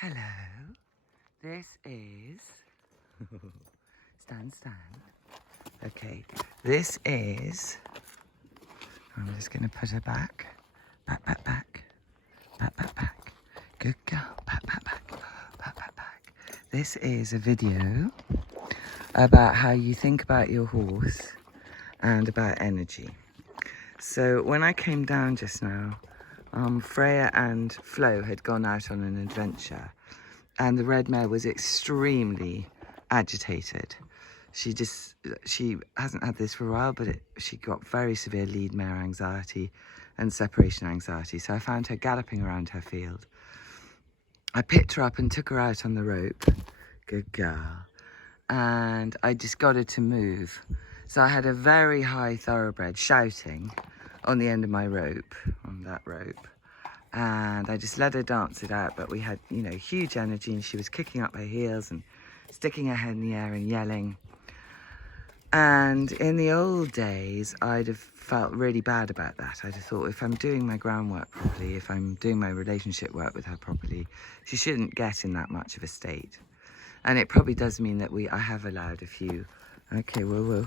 Hello, this is, stand. Okay, this is, I'm just going to put her back. Back. Good girl, back. This is a video about how you think about your horse and about energy. So when I came down just now, Freya and Flo had gone out on an adventure and the red mare was extremely agitated. She hasn't had this for a while, but she got very severe lead mare anxiety and separation anxiety. So I found her galloping around her field. I picked her up and took her out on the rope. Good girl. And I just got her to move. So I had a very high thoroughbred shouting on the end of my rope, on that rope. And I just let her dance it out, but we had, huge energy, and she was kicking up her heels and sticking her head in the air and yelling. And in the old days, I'd have felt really bad about that. I'd have thought, if I'm doing my groundwork properly, if I'm doing my relationship work with her properly, she shouldn't get in that much of a state. And it probably does mean that I have allowed a few, okay, whoa.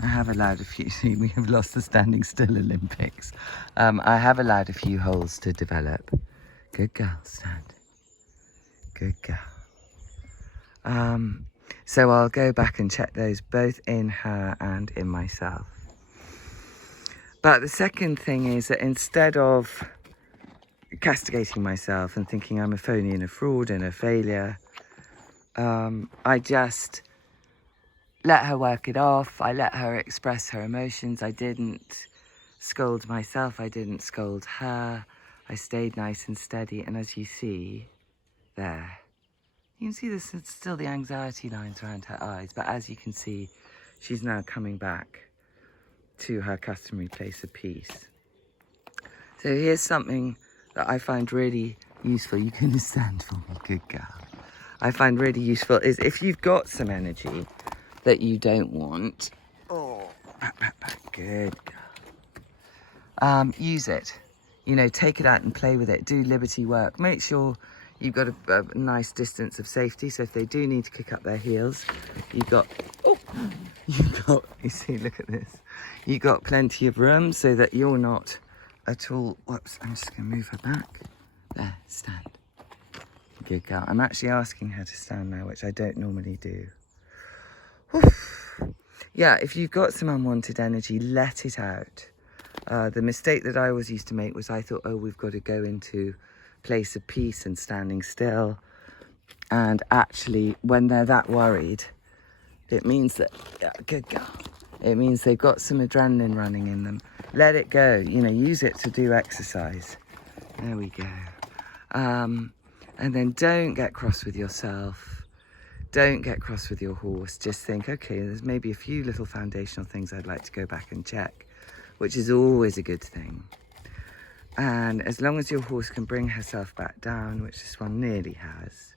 I have allowed a few, see, we have lost the standing still Olympics. I have allowed a few holes to develop. Good girl, stand. Good girl. So I'll go back and check those both in her and in myself. But the second thing is that instead of castigating myself and thinking I'm a phony and a fraud and a failure, I just let her work it off. I let her express her emotions. I didn't scold myself. I didn't scold her. I stayed nice and steady. And as you see there, you can see there's still the anxiety lines around her eyes. But as you can see, she's now coming back to her customary place of peace. So here's something that I find really useful. You can stand for me, good girl. I find really useful is if you've got some energy that you don't want, back, good girl. Use it, take it out and play with it, do liberty work, make sure you've got a nice distance of safety, so if they do need to kick up their heels, you see, look at this, you've got plenty of room so that you're not at all, whoops, I'm just going to move her back, there, stand, good girl. I'm actually asking her to stand now, which I don't normally do. Yeah, if you've got some unwanted energy, let it out. The mistake that I always used to make was I thought, we've got to go into place of peace and standing still. And actually, when they're that worried, it means that, yeah, good girl, it means they've got some adrenaline running in them. Let it go, use it to do exercise. There we go. And then don't get cross with yourself. Don't get cross with your horse. Just think, okay, there's maybe a few little foundational things I'd like to go back and check, which is always a good thing. And as long as your horse can bring herself back down, which this one nearly has,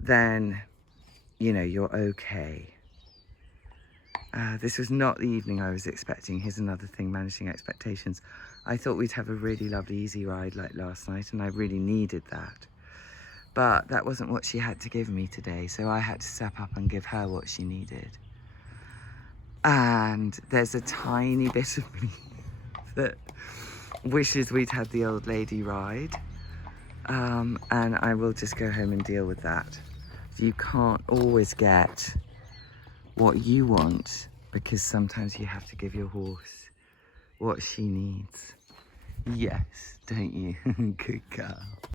then, you're okay. This was not the evening I was expecting. Here's another thing, managing expectations. I thought we'd have a really lovely, easy ride like last night, and I really needed that. But that wasn't what she had to give me today, so I had to step up and give her what she needed. And there's a tiny bit of me that wishes we'd had the old lady ride. And I will just go home and deal with that. You can't always get what you want, because sometimes you have to give your horse what she needs. Yes, don't you? Good girl.